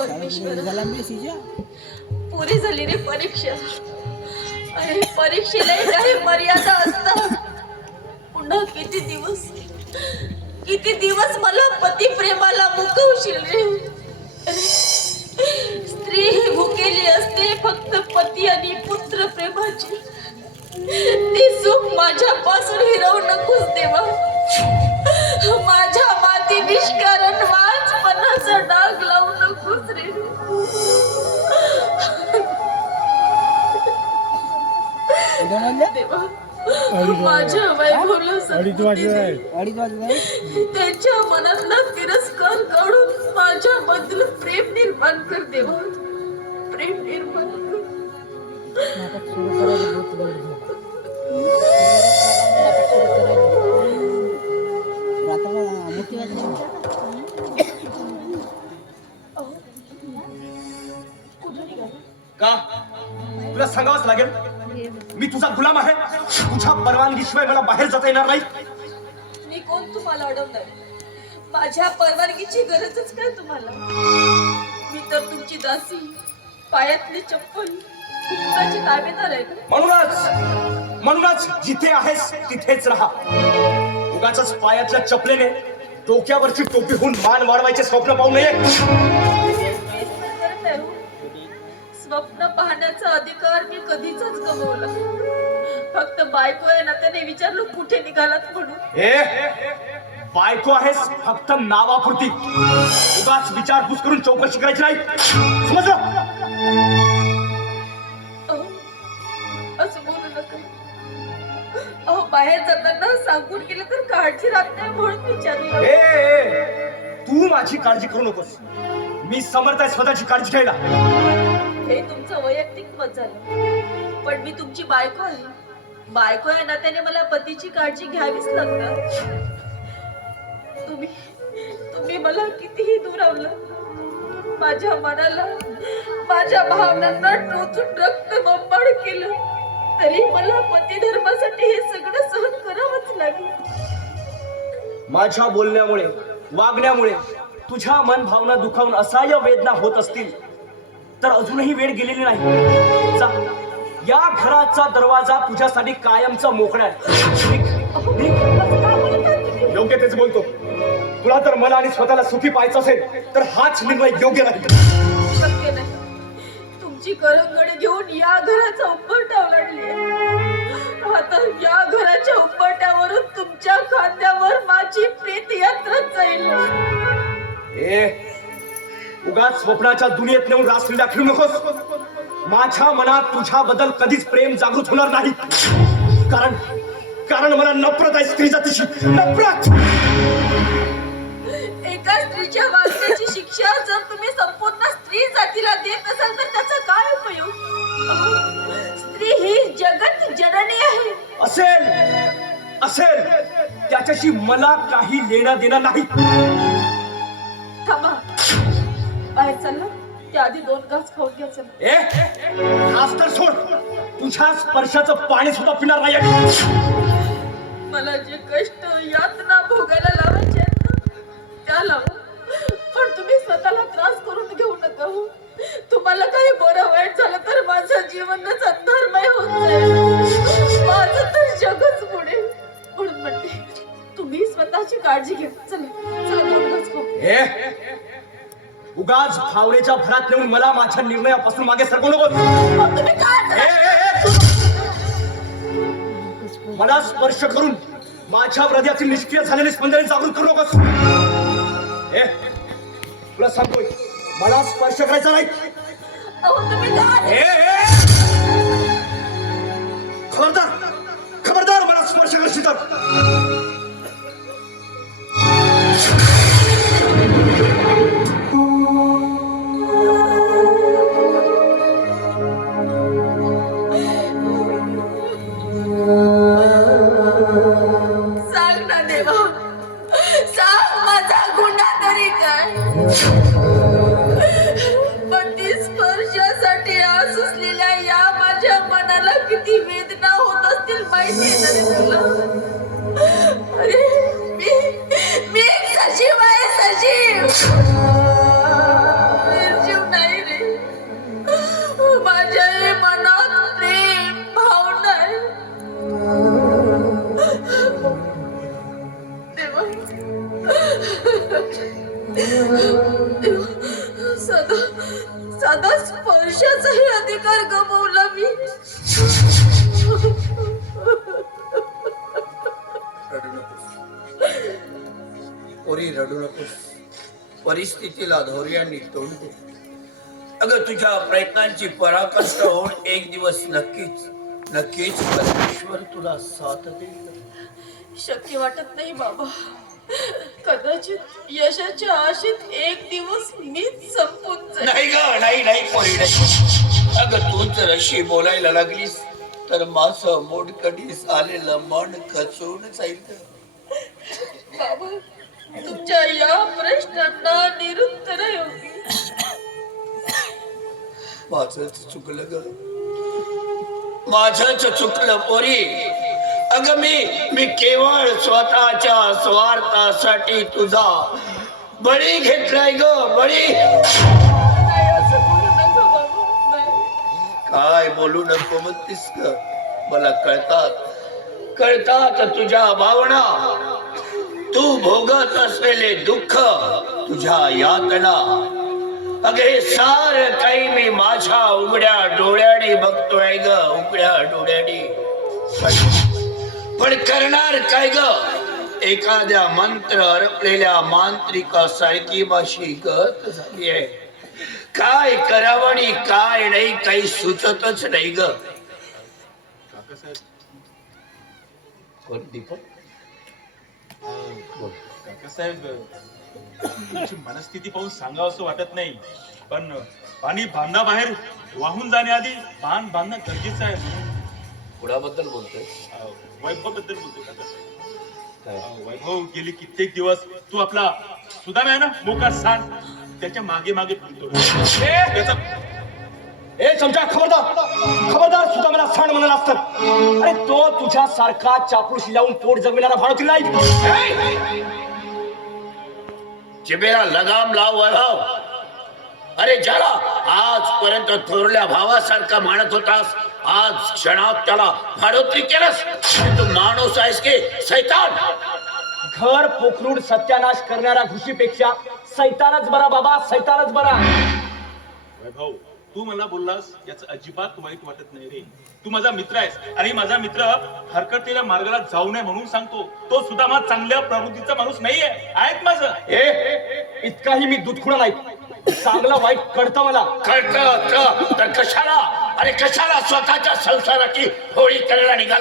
परमेश्वर. पुरी झाली रे परीक्षा. अरे परीक्षेला काही मर्यादा असतात. पुन्हा किती दिवस? किती दिवस मला पती प्रेमाला मुकवशील रे? स्त्री ही भुकेली असते फक्त पती आणि पुत्र प्रेमाची. ते सुख माझ्यापासून हिरवू नकोस देवा. माझ्या वैभवला अडीच वाजले आहे. अडीच वाजले त्यांच्या मनातला तिरस्कार काढून माझ्या बद्दल प्रेम निर्माण कर देवा प्रेम निर्माण कर. नाटक सुरू करायला बहुत वेळ झाला. रात्र मोठी वाजली का? तुला सांगावंच लागेल? मी तुझा गुलाम आहे. तुझ्या परवानगीशिवाय मला बाहेर जाता येणार नाही. मी कोण तुम्हाला अडवणार? माझ्या परवानगीची गरजच काय तुम्हाला? मी तर तुमची दासी पायातली चप्पल तुमची ताबेदार आहे म्हणूनच म्हणूनच जिथे आहेस तिथेच राहा. उगाच पायातल्या चपलेने डोक्यावरची टोपी होऊन मान वाढवायचे स्वप्न पाहू नये. स्वप्न पाहण्याचा अधिकार मी कधीच गमावला फक्त बायको आहे ना त्याने विचारलं कुठे निघालात म्हणून? ए बायको आहेस फक्त नावापुरती. उगाच विचारपूस करून चौकशी करायची नाही. समजलं? अहो, असं बोलू नका. अहो बाहेर जाताना सांगून गेलं तर काळजी राहत नाही म्हणून विचारलं. ए, ए तू माझी काळजी करू नकोस. मी समर्थ आहे स्वतःची काळजी घ्यायला. हे तुमचं वैयक्तिक मत झालं. पण मी तुमची बायको आहे. बायको आहे ना त्याने मला पतीची काळजी घ्यावीच लागणार. तुम्ही तुम्ही मला कितीही दुरावलं माझ्या मनाला माझ्या भावनांना टोचून रक्त बंबाड केलं तरी मला पती धर्मासाठी हे सगळं सहन करावंच लागेल. माझ्या बोलण्यामुळे वागण्यामुळे तुझ्या मन भावना दुखावून असह्य वेदना होत असतील. तर अजूनही वेळ गेलेली नाही. जा या घराचा दरवाजा तुझ्यासाठी कायमचा मोकळा आहे? योग्य तेच बोलतो. तुला तर मला आणि स्वतःला सुखी पाहायचं असेल तर हाच निर्णय योग्य नाही. तुमची करंगडी घेऊन या घराचा उंबरठा ओलांडली आता या घराच्या उंबरट्यावरून तुमच्या खांद्यावर माझी प्रीत यात्रा जाईल उगाच स्वप्नाच्या दुनियेत नेऊन रासलीला खेळू नकोस. माझ्या मनात तुझ्याबद्दल कधीच प्रेम जागृत होणार नाही. कारण कारण मला नफरत आहे स्त्री जातीची नफरत! एका स्त्रीच्या वागण्याची शिक्षा जर तुम्ही संपूर्ण स्त्री जातीला देत असाल तर त्याचा काय उपयोग? स्त्री ही जगत जननी आहे. असेल असेल. त्याच्याशी मला काही लेणं देणं नाही. बाहेर चालला त्याआधी दोन घास खाऊन घ्या चला. ए आज तर सोड. तुझ्या स्पर्शाचं पाणी सुद्धा पिणार नाही मला जे कष्ट यातना भोगायला लावायचे ना, त्या लावा भावनेच्या भरात नेऊन मला माझ्या निर्णयापासून मागे सरकू नको. मला स्पर्श करून माझ्या हृदयातील निष्क्रिय झालेली स्पंदने जागृत करू नकोस. ए तुला सांगतोय मला स्पर्श करायचा नाही! खबरदार खबरदार मला स्पर्श करशील तर पण ती स्पर्शासाठी सुचलेल्या या माझ्या मनाला किती वेदना होत असतील माहिती आहे तुला? अरे मी मी सजीव आहे सजीव! सदा सदा स्पर्शाचाही अधिकार गमावला मी. रडू नकोस पोरी रडू नकोस. परिस्थितीला धैर्याने तोंड दे. अगं तुझ्या प्रयत्नांची पराकाष्ठ होऊन एक दिवस नक्कीच नक्कीच परमेश्वर तुला साथ देईल. शक्य वाटत नाही बाबा. कदाचित यशाच्या आशेत एक दिवस मीच संपून जाईल नाही ग नाही नाही पोरी नाही. अगं तू जर अशी बोलायला लागलीस तर माझं मोडकडीस आलेलं मन खचून जाईल बाबा तुमच्या या प्रश्नांना निरुत्तर योगी माझंच चुकलं ग. माझंच चुकलं पोरी. अगं मी मी केवळ स्वतःच्या स्वार्थासाठी तुझा बळी घेतलाय ग बळी. काय बोलू नको म्हणतीस ग. मला कळतात कळतात तुझ्या भावना. तू भोगत असलेले दुःख तुझ्या यातना. अगे सार काही मी माझ्या उघड्या डोळ्याने बघतोय ग उघड्या डोळ्याने. पण- करणार काय ग? एखाद्या मंत्र अरपलेल्या मांत्रिकासारखी माशी गत झाली आहे. काय करावं आणि काय नाही काही सुचतच नाही ग. काकासाहेब तुमची मनस्थिती पाहून सांगावं असं वाटत नाही. पण पाणी बांधाबाहेर वाहून जाण्याआधी बांध बांधणं गरजेचं आहे. कुणाबद्दल बोलतोय. वैभवबद्दल बोलतो काकासाहेब काय? अं, वैभव गेली कित्येक दिवस. तू आपला सुदाम आहे ना? मोका सांग त्याच्यामागे मागे फिरतो त्याचा ए चमचा खबरदार. खबरदार सुद्धा मला सांड म्हणाला असतं अरे तो तुझ्या सारखा चापूशी लावून पोट जगविणारा भाडोत्री नाही. जिबेला लगाम लाव वैभव अरे ज्याला आजपर्यंत थोरल्या भावासारखा मानत होतास आज क्षणात त्याला भाडोत्री केलंस. तू माणूस आहेस की सैतान? घर पोखरून सत्यानाश करणाऱ्या घुशीपेक्षा सैतानच बरा बाबा सैतानच बरा. वैभव तू मला बोललास याचं अजिबात वाईट वाटत नाही रे. तू माझा मित्र आहेस. आणि माझा मित्र हरकतेल्या मार्गाला जाऊ नये म्हणून सांगतो. तो सुद्धा माझा चांगल्या प्रवृत्तीचा माणूस नाहीये. ऐक माझं. ए इतकाही मी दुधखुळा नाही. चांगलं वाईट कळतं मला. कळत तर कशाला? अरे कशाला स्वतःच्या संसाराची होळी करायला निघाला?